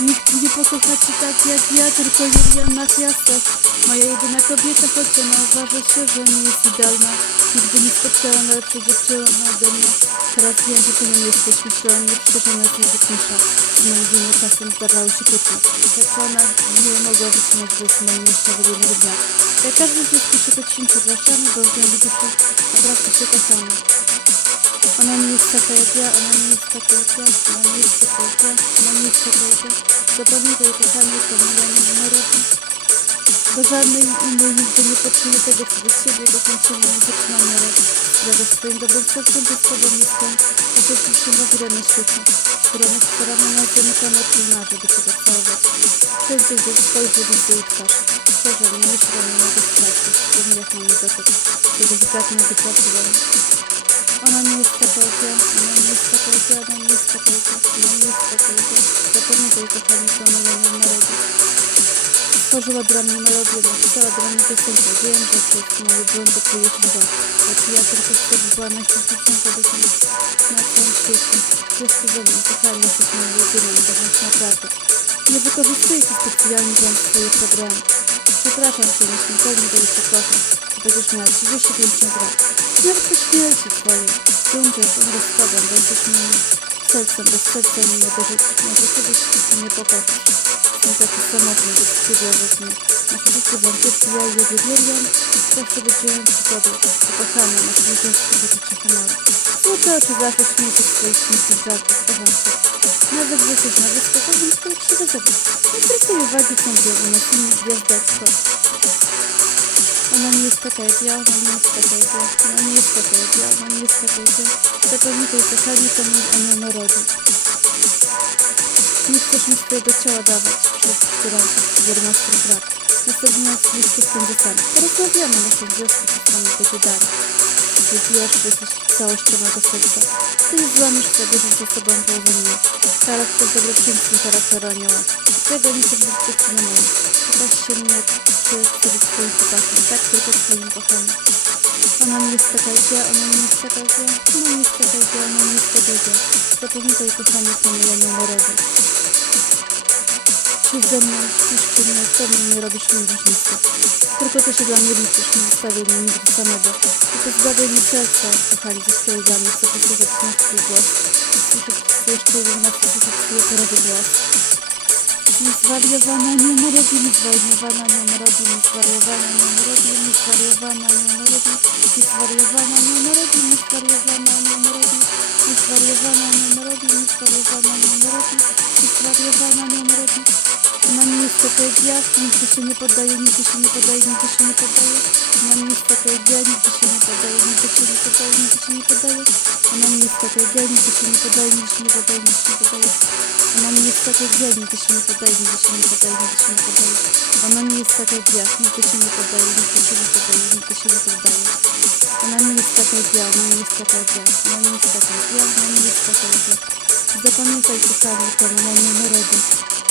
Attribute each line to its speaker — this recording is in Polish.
Speaker 1: Nikt nie pokocha cię tak jak ja, tylko Julian na gwiazdach. Moja jedyna kobieta, choć ona uważa się, że nie jest idealna. Nigdy nie spotkałam lepszej dziewczyny ode mnie. Teraz wiem, że ty nie jesteś nie przecież ona jest najwyższa. Moje winy czasem zdarzały się kłótnie. Jak ona nie mogła wytrzymać bez moim nieszczęśliwego dnia. Jak każdy z dziecku się to cień przepraszamy, bo względu duszy naprawdę się kochamy. Ona nie jest taka jak ja, ona nie jest taka jak ja, ona nie jest taka jak ja, ona nie jest taka jak ja. Zapamiętaj kochanie, to moja numerowi. Do żadnej innej nigdy nie poczuję tego, co do ciebie, kocham cię, moją zaczynam rok. Zgadza swoim dobrym sercem, bo z tobą jestem. Chociaż już się na świecie. Którą staramy nas zamykamy oczy i marzę, by cię pocałować. Prędzej, że spojrzę w jej twarz. Szczerze, nie myślę, nie mogę stracić. Wiem, jak mam nie dotyk. Kiedy gdy pracowałem. Ona nie jest Petołka, ona nie jest Petołka, ona nie jest Petołka, ona nie jest Petołka. Zapomnij tej kochani pomylenia melodii. Stworzyła dla mnie melodię, napisała dla mnie piosenkę. Wiem, że przez moje błędy czuję chyba. Jak ja tylko wtedy była najszczęśliwszą kobietą na tym świecie. Wszyscy ze mną kochali się z moją jedyną, tak naprawdę. Nie wykorzystujcie specjalnie wam swoje programy. Przepraszam cię, jeśli pewnie tego przepraszam, że będziesz miał 30-50 lat. Nawet po śmierci twojej, umrzesz on rozpadem, będziesz miał sercem, bez serca nie dożyć, nawet kiedyś nie pokażesz właśnie taki samotny, jak seriożny. Na chwilkę blankietki ja je wybieram i zawsze wyciąłem przygody. Ukochana, na chwilę ciężko będzie przekonana. Złote oczy zawsze śmieci swoich śmieci żartów, awansów. Nawet wyszedł na wyspę, to bym swoich przygotował. Nie zwracaj uwagi ciągle, bo na filmie gwiazdeczko. Ona nie jest taka jak ja, ona nie jest taka jak ja, ona nie jest taka jak ja, ona nie jest taka jak ja. Zapewne tej kochani to mój ona narodzi. Nisko się do ciała dawać przez 14 lat. Następnie oczywiście spędzę sam. Porozmawiamy na się wziosku, co mamy będzie dalej. Gdy wiesz, że jesteś całością mego serca. Ty nie złamiesz tego, że ze sobą połowę mnie. Teraz to dobre księstwo, teraz to ranioła. Tego nie chcę być dziewczyną moją. Chyba się mnie, czy jest twoim chłopakiem, tak tylko twoim kochanym. Ona mi wskakajcie, ona mi wskakajcie, ona mi wskakajcie, ona mi wskakajcie. Zapomnijcie o kochaniu pomyleniu narodu. Idź ze mną, idź ku mnie, co mnie nie robisz nigdy blisko. Tylko ty się dla mnie liczysz, nie zostawię mnie nigdy samego. Tylko zbawię mi serca, kochani, ze swoimi dami, chcę posłuchać na swój głos. Słyszę, że jeszcze jeden na swój głos. Niezwariowana nie narodzi, niezwariowana nie narodzi, niezwariowana nie narodzi, niezwariowana nie narodzi, niezwariowana nie narodzi, niezwariowana nie narodzi, niezwariowana nie narodzi, niezwariowana nie narodzi, niezwariowana nie narodzi. Ona nie jest taka jak ja, nigdy się nie poddaje, nigdy się nie poddaje, nigdy się nie poddaje. Ona nie jest taka jak ja, Она мне с такой гаденькостью не подойдет, не подойдет, не подойдет. Она мне с такой гаденькостью не подойдет, не подойдет, не подойдет. Она мне с такой гаденькостью не подойдет, не подойдет, не подойдет. Она мне с такой гаденькостью, она мне с такой гаденькостью, она мне с такой гаденькостью, она мне с такой гаденькостью. Запомните сами, кому она не родит.